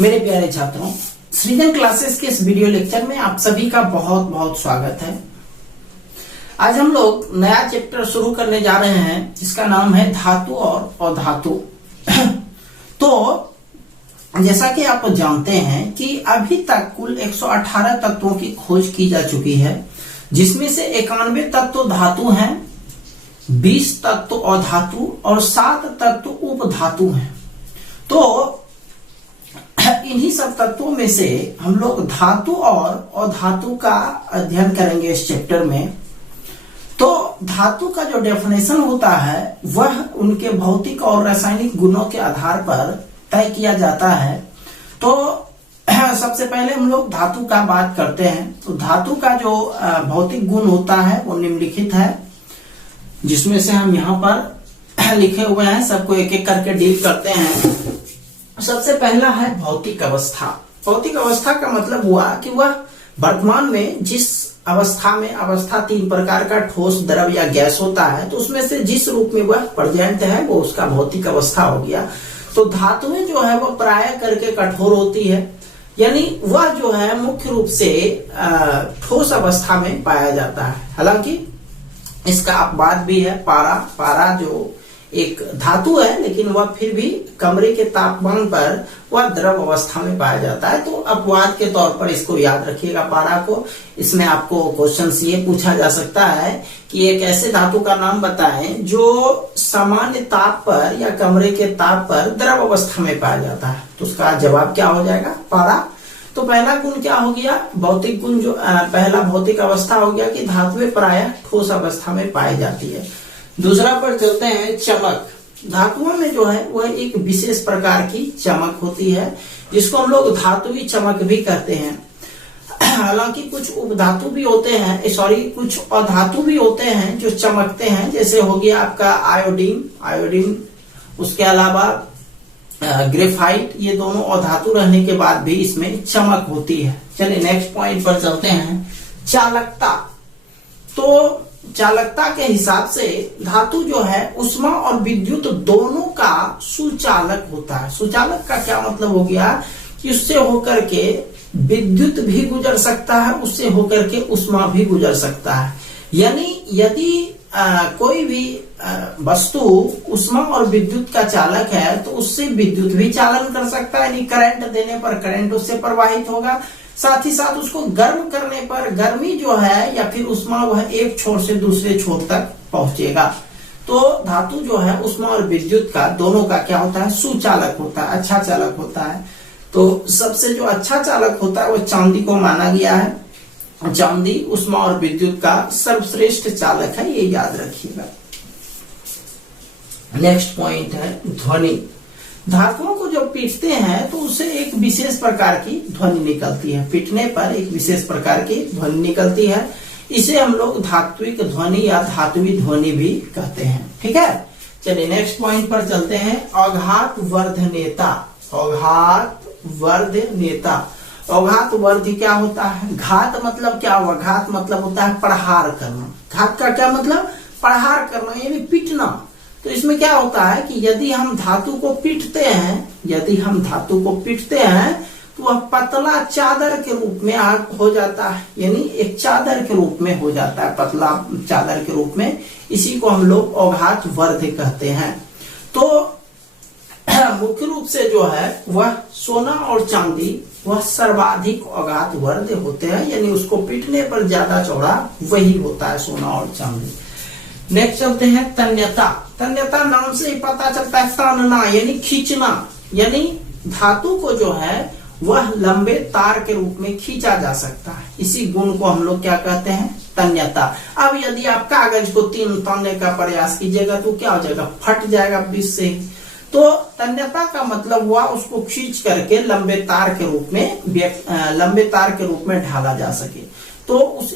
मेरे प्यारे छात्रों, सृजन क्लासेस के इस वीडियो लेक्चर में आप सभी का बहुत बहुत स्वागत है। आज हम लोग नया चैप्टर शुरू करने जा रहे हैं जिसका नाम है धातु और अधातु। तो जैसा कि आप जानते हैं कि अभी तक कुल 118 तत्वों की खोज की जा चुकी है, जिसमें से 91 तत्व धातु हैं, 20 तत्व अधातु और 7 तत्व उपधातु हैं। तो इन्हीं सब तत्वों में से हम लोग धातु और अधातु का अध्ययन करेंगे इस चैप्टर में। तो धातु का जो डेफिनेशन होता है वह उनके भौतिक और रासायनिक गुणों के आधार पर तय किया जाता है। तो सबसे पहले हम लोग धातु का बात करते हैं। तो धातु का जो भौतिक गुण होता है वो निम्नलिखित है, जिसमें से हम यहाँ पर लिखे हुए हैं, सबको एक एक करके डील करते हैं। सबसे पहला है भौतिक अवस्था। भौतिक अवस्था का मतलब हुआ कि वह वर्तमान में जिस अवस्था में, अवस्था 3 प्रकार का ठोस, द्रव या गैस होता है, तो उसमें से जिस रूप में वह प्रेजेंट है वो उसका भौतिक अवस्था हो गया। तो धातुएं जो है वो प्राय करके कठोर होती है, यानी वह जो है मुख्य रूप से ठोस अवस्था में पाया जाता है। हालांकि इसका अपवाद भी है, पारा जो एक धातु है लेकिन वह फिर भी कमरे के तापमान पर वह द्रव अवस्था में पाया जाता है। तो अपवाद के तौर पर इसको याद रखिएगा, पारा को। इसमें आपको क्वेश्चन ये पूछा जा सकता है कि एक ऐसे धातु का नाम बताएं जो सामान्य ताप पर या कमरे के ताप पर द्रव अवस्था में पाया जाता है। तो उसका जवाब क्या हो जाएगा? पारा। तो पहला गुण क्या हो गया? भौतिक गुण जो पहला भौतिक अवस्था हो गया कि धातुएं प्रायः ठोस अवस्था में पाई जाती है। दूसरा पर चलते हैं चमक। धातुओं में जो है वह एक विशेष प्रकार की चमक होती है, जिसको हम लोग धातुवी चमक भी कहते हैं। हालांकि कुछ उपधातु भी होते हैं, कुछ अधातु भी होते हैं जो चमकते हैं। जैसे हो गया आपका आयोडीन, उसके अलावा ग्रेफाइट, ये दोनों अधातु रहने के बाद भी इसमें चमक होती है। चलिए नेक्स्ट पॉइंट पर चलते हैं, चालकता। तो चालकता के हिसाब से धातु जो है उष्मा और विद्युत दोनों का सुचालक होता है। सुचालक का क्या मतलब हो गया कि उससे होकर के विद्युत भी गुजर सकता है, उससे होकर के उष्मा भी गुजर सकता है। यानी यदि कोई भी वस्तु उष्मा और विद्युत का चालक है तो उससे विद्युत भी चालन कर सकता है, यानी करंट देने पर करंट उससे प्रवाहित होगा। साथ ही साथ उसको गर्म करने पर गर्मी जो है या फिर उष्मा वह एक छोर से दूसरे छोर तक पहुंचेगा। तो धातु जो है उष्मा और विद्युत का दोनों का क्या होता है? सुचालक होता है, अच्छा चालक होता है। तो सबसे जो अच्छा चालक होता है वो चांदी को माना गया है। चांदी उष्मा और विद्युत का सर्वश्रेष्ठ चालक है, ये याद रखिएगा। नेक्स्ट पॉइंट है ध्वनि। धातुओं को जब पीटते हैं तो उससे एक विशेष प्रकार की ध्वनि निकलती है। पीटने पर एक विशेष प्रकार की ध्वनि निकलती है। इसे हम लोग धात्विक ध्वनि या धातुवी ध्वनि भी कहते हैं। ठीक है, चलिए नेक्स्ट पॉइंट पर चलते हैं, अघात वर्धनेता। अघात वर्धनेता। अघात वर्ध क्या होता है? घात मतलब क्या हुआ? घात मतलब होता है प्रहार करना। घात का क्या मतलब? प्रहार करना, यानी पीटना। तो इसमें क्या होता है कि यदि हम धातु को पीटते हैं तो वह पतला चादर के रूप में हो जाता है, यानी एक चादर के रूप में हो जाता है, पतला चादर के रूप में। इसी को हम लोग अघात वर्ध कहते हैं। तो मुख्य रूप से जो है वह सोना और चांदी वह सर्वाधिक अघात वर्ध होते हैं, यानी उसको पीटने पर ज्यादा चौड़ा वही होता है, सोना और चांदी। नेक्स्ट चलते हैं तन्यता। तन्यता नाम से ही पता चलता है तानना, यानी खींचना। यानी धातु को जो है वह लंबे तार के रूप में खींचा जा सकता है। इसी गुण को हम लोग क्या कहते हैं? तन्यता। अब यदि आप कागज को 3 तानने का प्रयास कीजिएगा तो क्या हो जाएगा? फट जाएगा बीच से। तो तन्यता का मतलब हुआ उसको खींच करके लंबे तार के रूप में ढाला जा सके। तो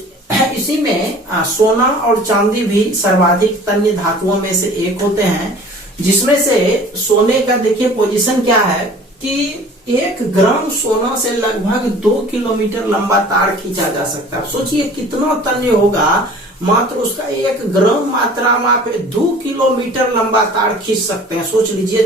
इसी में सोना और चांदी भी सर्वाधिक तन्य धातुओं में से एक होते हैं, जिसमें से सोने का देखिए पोजीशन क्या है कि 1 ग्राम सोना से लगभग 2 किलोमीटर लंबा तार खींचा जा सकता है। सोचिए कितना तन्य होगा, मात्र उसका 1 ग्राम मात्रा में आप 2 किलोमीटर लंबा तार खींच सकते हैं। सोच लीजिए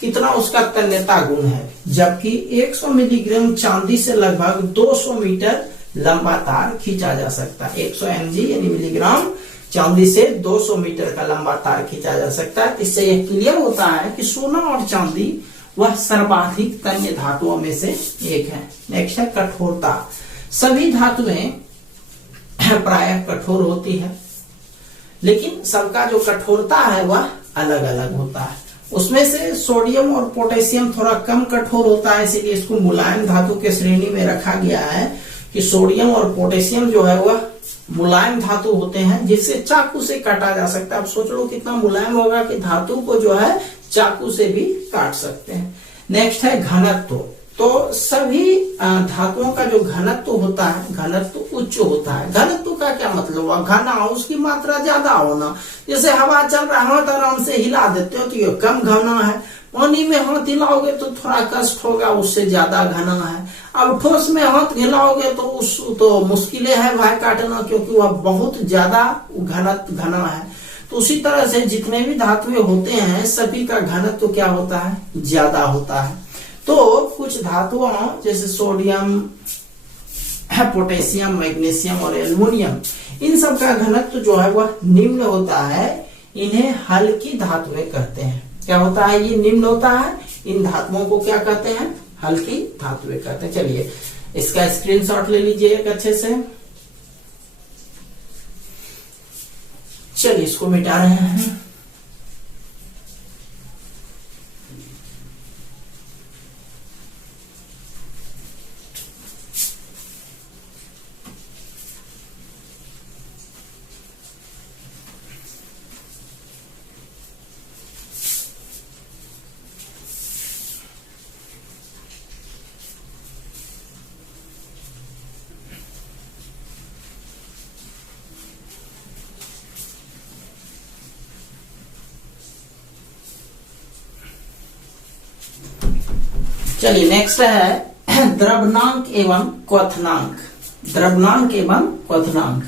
कितना उसका तन्यता गुण है, जबकि 100 मिलीग्राम चांदी से लगभग 200 मीटर लंबा तार खींचा जा सकता है। 100 mg यानी मिलीग्राम चांदी से 200 मीटर का लंबा तार खींचा जा सकता है। इससे यह क्लियर होता है कि सोना और चांदी वह सर्वाधिक तन्य धातुओं में से एक है। नेक्स्ट है कठोरता। सभी धातुएं प्रायः कठोर होती है, लेकिन सबका जो कठोरता है वह अलग अलग होता है। उसमें से सोडियम और पोटेशियम थोड़ा कम कठोर होता है, इसीलिए इसको मुलायम धातु के श्रेणी में रखा गया है कि सोडियम और पोटेशियम जो है वह मुलायम धातु होते हैं, जिससे चाकू से काटा जा सकता है। अब सोच लो कितना मुलायम होगा कि धातु को जो है चाकू से भी काट सकते हैं। नेक्स्ट है घनत्व। तो सभी धातुओं का जो घनत्व होता है, घनत्व उच्च होता है। घनत्व का क्या मतलब हुआ? घना, उसकी मात्रा ज्यादा होना। जैसे हवा चल रहा है, हाथ आराम से हिला देते हो तो ये कम घना है। पानी में हाथ हिलाओगे तो थोड़ा कष्ट होगा, उससे ज्यादा घना है। अब ठोस में हाथ हिलाओगे तो मुश्किलें है भाई काटना, क्योंकि वह बहुत ज्यादा घना है। तो उसी तरह से जितने भी धातुएं होते हैं सभी का घनत्व क्या होता है? ज्यादा होता है। तो कुछ धातुओं जैसे सोडियम, पोटेशियम, मैग्नीशियम और एल्युमिनियम, इन सब का घनत्व जो है वह निम्न होता है। इन्हें हल्की धातुएं कहते हैं। क्या होता है? ये निम्न होता है। इन धातुओं को क्या कहते हैं? हल्की धातुएं कहते हैं। चलिए इसका स्क्रीनशॉट ले लीजिए एक अच्छे से। चलिए इसको मिटा रहे हैं। चलिए नेक्स्ट है द्रव्यनांक एवं क्वथनांक। द्रव्यनांक एवं क्वथनांक।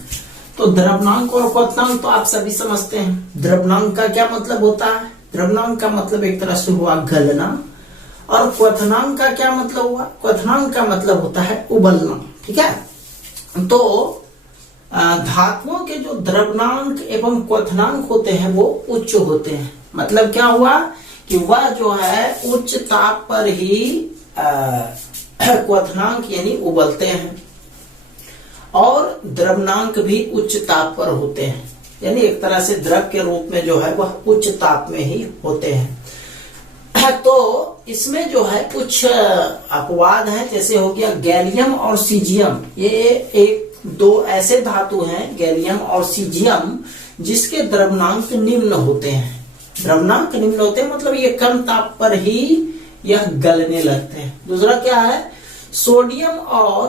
तो द्रव्यनांक और क्वथनांक तो आप सभी समझते हैं। द्रव्यनांक का क्या मतलब होता है? द्रव्यनांक का मतलब एक तरह से हुआ गलना, और क्वथनांक का क्या मतलब हुआ? क्वथनांक का मतलब होता है उबलना। ठीक है, तो धातुओं के जो द्रव्यनांक एवं क्वथनांक होते हैं वो उच्च होते हैं। मतलब क्या हुआ कि वह जो है उच्च ताप पर ही क्वथनांक यानी उबलते हैं, और द्रव्यनांक भी उच्च ताप पर होते हैं, यानी एक तरह से द्रव के रूप में जो है वह उच्च ताप में ही होते हैं। तो इसमें जो है कुछ अपवाद हैं, जैसे हो गया गैलियम और सीजियम। ये एक दो ऐसे धातु हैं, गैलियम और सीजियम, जिसके द्रव्यनांक निम्न होते हैं। द्रव्यनांक निम्न होते हैं मतलब ये कम ताप पर ही यह गलने लगते हैं। दूसरा क्या है? सोडियम और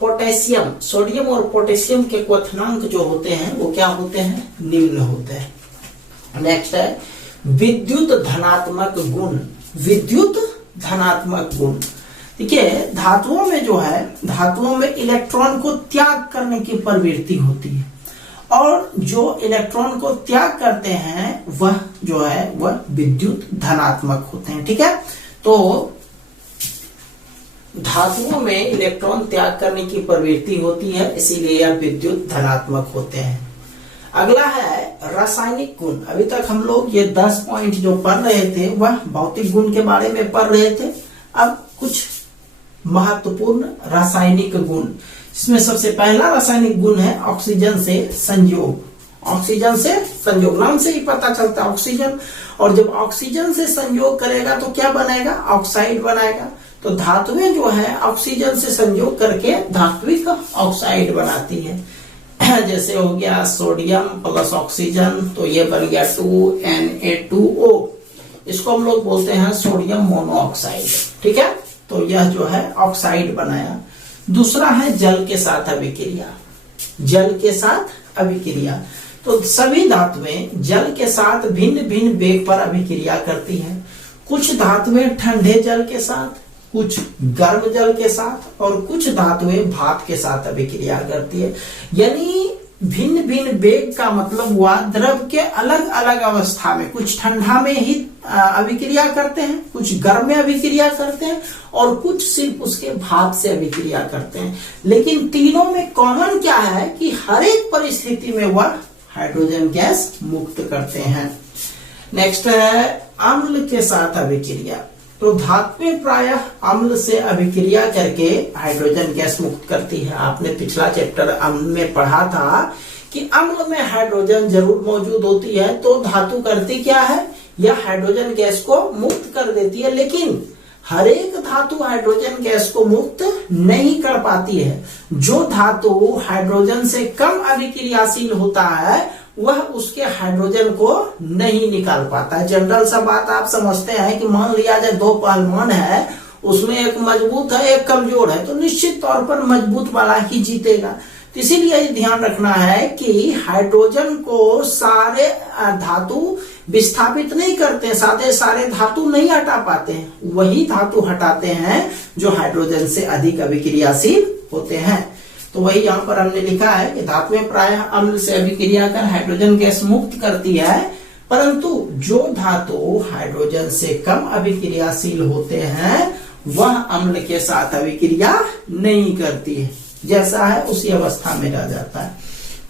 पोटेशियम। सोडियम और पोटेशियम के क्वथनांक जो होते हैं वो क्या होते हैं? निम्न होते हैं। नेक्स्ट है विद्युत धनात्मक गुण। विद्युत धनात्मक गुण, देखिए धातुओं में जो है, धातुओं में इलेक्ट्रॉन को त्याग करने की प्रवृत्ति होती है, और जो इलेक्ट्रॉन को त्याग करते हैं वह जो है वह विद्युत धनात्मक होते हैं। ठीक है, तो धातुओं में इलेक्ट्रॉन त्याग करने की प्रवृत्ति होती है, इसीलिए यह विद्युत धनात्मक होते हैं। अगला है रासायनिक गुण। अभी तक हम लोग ये 10 पॉइंट जो पढ़ रहे थे वह भौतिक गुण के बारे में पढ़ रहे थे। अब कुछ महत्वपूर्ण रासायनिक गुण, इसमें सबसे पहला रासायनिक गुण है ऑक्सीजन से संयोग। ऑक्सीजन से संयोग, नाम से ही पता चलता है ऑक्सीजन, और जब ऑक्सीजन से संयोग करेगा तो क्या बनेगा? ऑक्साइड बनाएगा। तो धातुएं जो है ऑक्सीजन से संयोग करके धात्विक ऑक्साइड बनाती है। जैसे हो गया सोडियम प्लस ऑक्सीजन, तो ये बन गया 2Na2O। इसको हम लोग बोलते हैं सोडियम मोनोऑक्साइड। ठीक है, तो यह जो है ऑक्साइड बनाया। दूसरा है जल के साथ अभिक्रिया। जल के साथ अभिक्रिया, तो सभी धातुएं जल के साथ भिन्न भिन्न वेग पर अभिक्रिया करती हैं। कुछ धातुएं ठंडे जल के साथ, कुछ गर्म जल के साथ, और कुछ धातुएं भाप के साथ अभिक्रिया करती है। यानी भिन्न भिन्न वेग का मतलब हुआ द्रव के अलग अलग अवस्था में, कुछ ठंडा में ही अभिक्रिया करते हैं, कुछ गर्म में अभिक्रिया करते हैं और कुछ सिर्फ उसके भाप से अभिक्रिया करते हैं। लेकिन तीनों में कॉमन क्या है कि हर एक परिस्थिति में वह हाइड्रोजन गैस मुक्त करते हैं। नेक्स्ट है अम्ल के साथ अभिक्रिया। तो धातुएं प्रायः अम्ल से अभिक्रिया करके हाइड्रोजन गैस मुक्त करती है। आपने पिछला चैप्टर अम्ल में पढ़ा था कि अम्ल में हाइड्रोजन जरूर मौजूद होती है, तो धातु करती क्या है, यह हाइड्रोजन गैस को मुक्त कर देती है। लेकिन हर एक धातु हाइड्रोजन गैस को मुक्त नहीं कर पाती है। जो धातु हाइड्रोजन से कम अभिक्रियाशील होता है वह उसके हाइड्रोजन को नहीं निकाल पाता है। जनरल सा बात आप समझते हैं कि मान लिया जाए दो पहलवान है, उसमें एक मजबूत है एक कमजोर है, तो निश्चित तौर पर मजबूत वाला ही जीतेगा। तो इसीलिए ध्यान रखना है कि हाइड्रोजन को सारे धातु विस्थापित नहीं करते, सारे धातु नहीं हटा पाते हैं, वही धातु हटाते हैं जो हाइड्रोजन से अधिक अभिक्रियाशील होते हैं। तो वही यहाँ पर हमने लिखा है कि धातुएं प्रायः अम्ल से अभिक्रिया कर हाइड्रोजन गैस मुक्त करती है, परंतु जो धातु हाइड्रोजन से कम अभिक्रियाशील होते हैं वह अम्ल के साथ अभिक्रिया नहीं करती है, जैसा है उसी अवस्था में रह जाता है।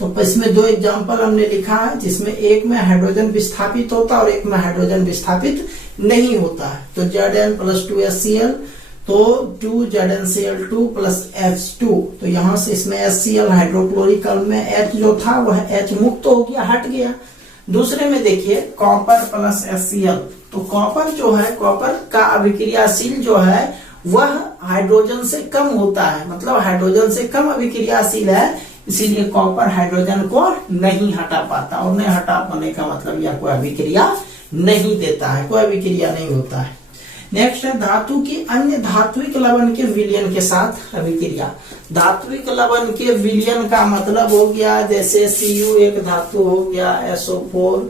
तो इसमें दो एग्जाम्पल हमने लिखा है, जिसमें एक में हाइड्रोजन विस्थापित होता है और एक में हाइड्रोजन विस्थापित नहीं होता है। तो Zn+2HCl, तो 2ZnCl2 प्लस H2, तो यहां से इसमें HCl हाइड्रोक्लोरिक अम्ल में H जो था वह H मुक्त हो गया, हट गया। दूसरे में देखिए कॉपर प्लस HCl, तो कॉपर जो है, कॉपर का अभिक्रियाशील जो है वह हाइड्रोजन से कम होता है, मतलब हाइड्रोजन से कम अभिक्रियाशील है, इसीलिए कॉपर हाइड्रोजन को नहीं हटा पाता, और नहीं हटा पाने का मतलब यह कोई अभिक्रिया नहीं देता है, कोई अभिक्रिया नहीं होता है। नेक्स्ट है धातु की अन्य धात्विक लवण के विलयन के साथ अभिक्रिया। धात्विक लवण के विलयन का मतलब हो गया जैसे Cu एक धातु हो गया, SO4,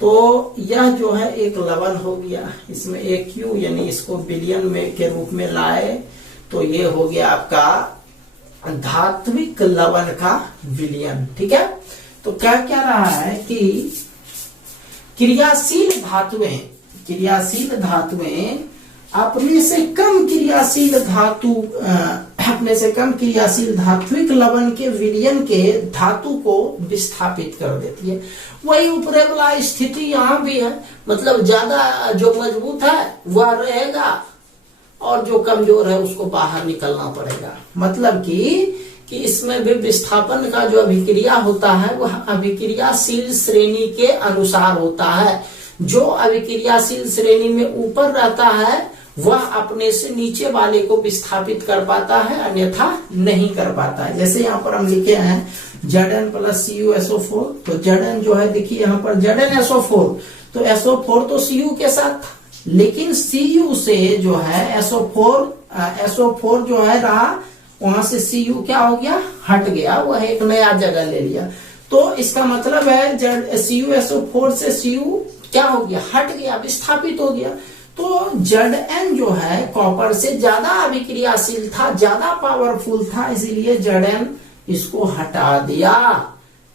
तो यह जो है एक लवण हो गया, इसमें एक Q यानी इसको विलयन में के रूप में लाए, तो ये हो गया आपका धात्विक लवण का विलयन। ठीक है, तो क्या क्या रहा है कि क्रियाशील धातुएं अपने से कम क्रियाशील धात्विक लवण के विलयन के धातु को विस्थापित कर देती है। वही ऊपरे वाला स्थिति यहाँ भी है, मतलब ज्यादा जो मजबूत है वह रहेगा और जो कमजोर है उसको बाहर निकलना पड़ेगा। मतलब कि इसमें भी विस्थापन का जो अभिक्रिया होता है वह अभिक्रियाशील श्रेणी के अनुसार होता है। जो अभिक्रियाशील श्रेणी में ऊपर रहता है वह अपने से नीचे वाले को विस्थापित कर पाता है, अन्यथा नहीं कर पाता है। जैसे यहाँ पर हम लिखे हैं Zn+CuSO4, तो Zn जो है देखिए यहाँ पर ZnSO4, तो SO4 तो Cu के साथ था, लेकिन Cu से जो है SO4 जो है रहा, वहां से Cu क्या हो गया, हट गया, वह एक नया जगह ले लिया। तो इसका मतलब है CuSO4 से Cu क्या हो गया, हट गया, विस्थापित हो गया। तो Zn जो है कॉपर से ज्यादा अभिक्रियाशील था, ज्यादा पावरफुल था, इसीलिए Zn इसको हटा दिया।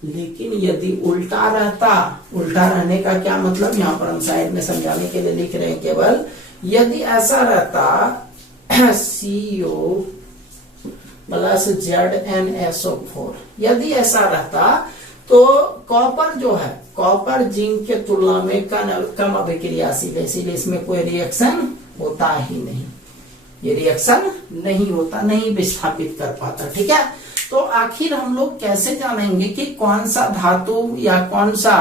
लेकिन यदि उल्टा रहता, उल्टा रहने का क्या मतलब, यहाँ पर हम साइड में समझाने के लिए लिख रहे हैं केवल, यदि ऐसा रहता CO प्लस ZnSO4, यदि ऐसा रहता तो कॉपर जो है, कॉपर जिंक के तुलना में कम अभिक्रियाशील है, इसीलिए इसमें कोई रिएक्शन होता ही नहीं, ये रिएक्शन नहीं होता, नहीं विस्थापित कर पाता। ठीक है, तो आखिर हम लोग कैसे जानेंगे कि कौन सा धातु या कौन सा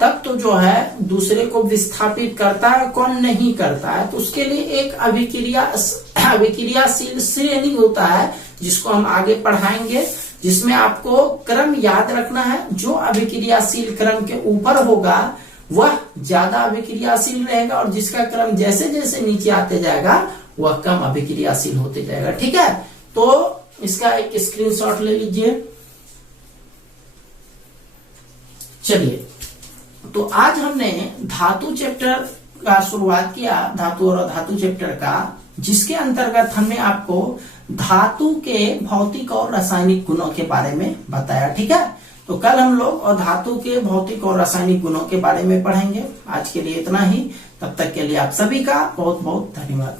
तत्व जो है दूसरे को विस्थापित करता है, कौन नहीं करता है? तो उसके लिए एक अभिक्रियाशील श्रेणी होता है जिसको हम आगे पढ़ाएंगे, जिसमें आपको क्रम याद रखना है। जो अभिक्रियाशील क्रम के ऊपर होगा वह ज्यादा अभिक्रियाशील रहेगा, और जिसका क्रम जैसे जैसे नीचे आते जाएगा वह कम अभिक्रियाशील होते जाएगा। ठीक है, तो इसका एक स्क्रीनशॉट ले लीजिए। चलिए, तो आज हमने धातु चैप्टर का शुरुआत किया, धातु और अधातु चैप्टर का। जिसके अंतर्गत हमने आपको धातु के भौतिक और रासायनिक गुणों के बारे में बताया। ठीक है, तो कल हम लोग और धातु के भौतिक और रासायनिक गुणों के बारे में पढ़ेंगे। आज के लिए इतना ही, तब तक के लिए आप सभी का बहुत बहुत धन्यवाद।